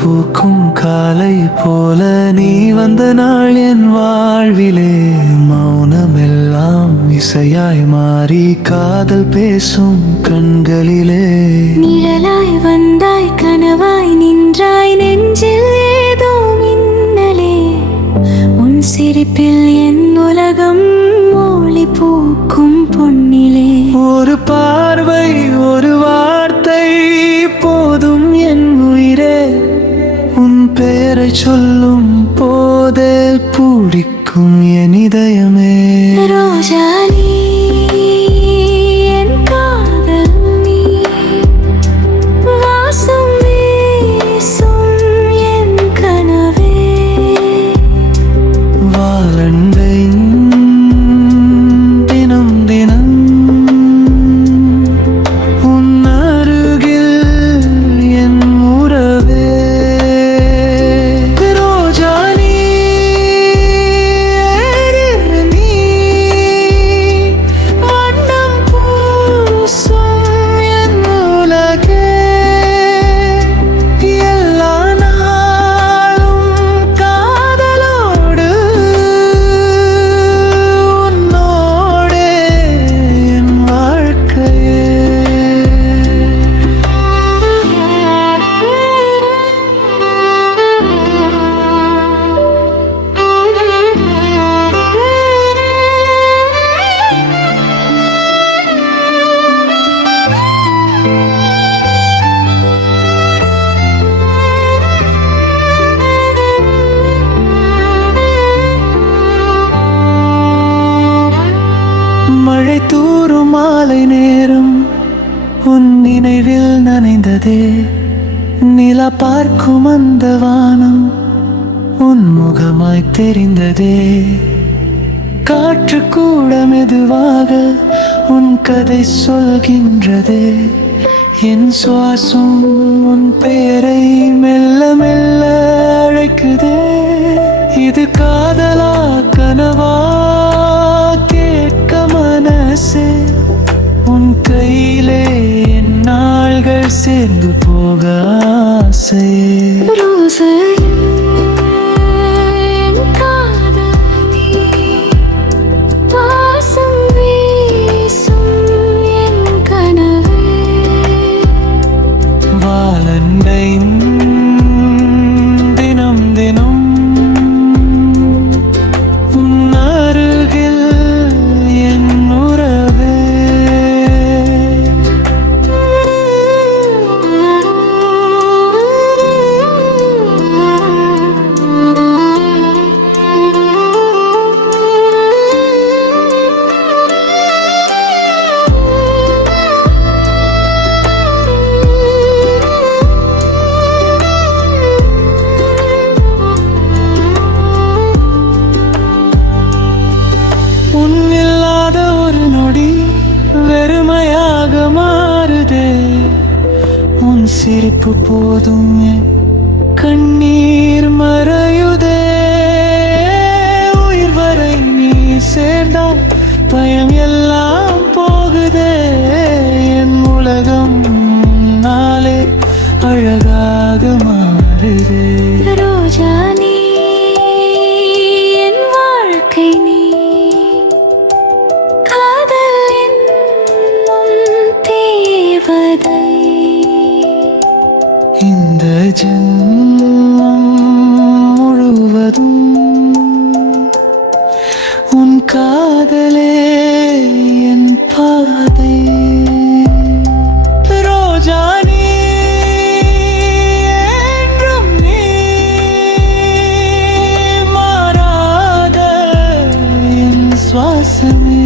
பூக்கும் காலை போல நீ வந்த நாள் என் வாழ்விலே மௌனமெல்லாம் இசையாய் மாறி காதல் பேசும் கண்களிலே நிழலாய் வந்தாய் கனவாய் நின்றாய் நெஞ்சில் ஏதோ மின்னலே உன் சிரிப்பில் என் உலகம் ஒளி பூக்கும் பொன்னிலே ஒரு பார்வை ஒரு வார்த்தை போதும் என் உயிரே உன் பெயரை சொல்லும் போதே பூடிக்கும் என் இதயமே ரோஜா நீ என் காதல் நீ வாசம் வீசும் என் கனவே வாழண்டை தினம் தினம் உன் அருகில் என் உறவே ரோஜா நீ வண்ணம் பூசும் என் உலகே எல்லா நாளும் காதலோடு உன்னோடே என் வாழ்க்கையே மழை தூறும் மாலை நேரம் உன் நினைவில் நனைந்ததே நிலா பார்க்கும் அந்த வானம் உன் முகமாய் தெரிந்ததே காற்று கூட மெதுவாக உன் கதை சொல்கின்றதே என் சுவாசம் உன் பெயரை மெல்ல மெல்ல அழைக்குதே இது காதலா கனவா கேட்க மனசே உன் கையிலே என் நாள்கள் சேர்ந்து போக ஆசையே ரோசா என் காதல் நீ வாசம் வீசும் என் கனவே வாழண்டை தினம் தினம் உன் அருகில் என் உறவே உன் இல்லாத ஒரு நொடி வெறுமையாக மாறுதே உன் சிரிப்பு போதும் என் கண்ணீர் மறையுதே உயிர் வரை நீ சேர்ந்தால் பயம் எல்லாம் போகுதே என் உலகம் நாளே அழகாக மாறுதே ரோஜா நீ என் வாழ்க்கை நீ காதல் என்னும் தேவதை இந்த ஜென்மம் முழுவதும் உன் காதலே என் பாதை ரோஜா நீ என்றும் நீ மாறாத என் சுவாசமே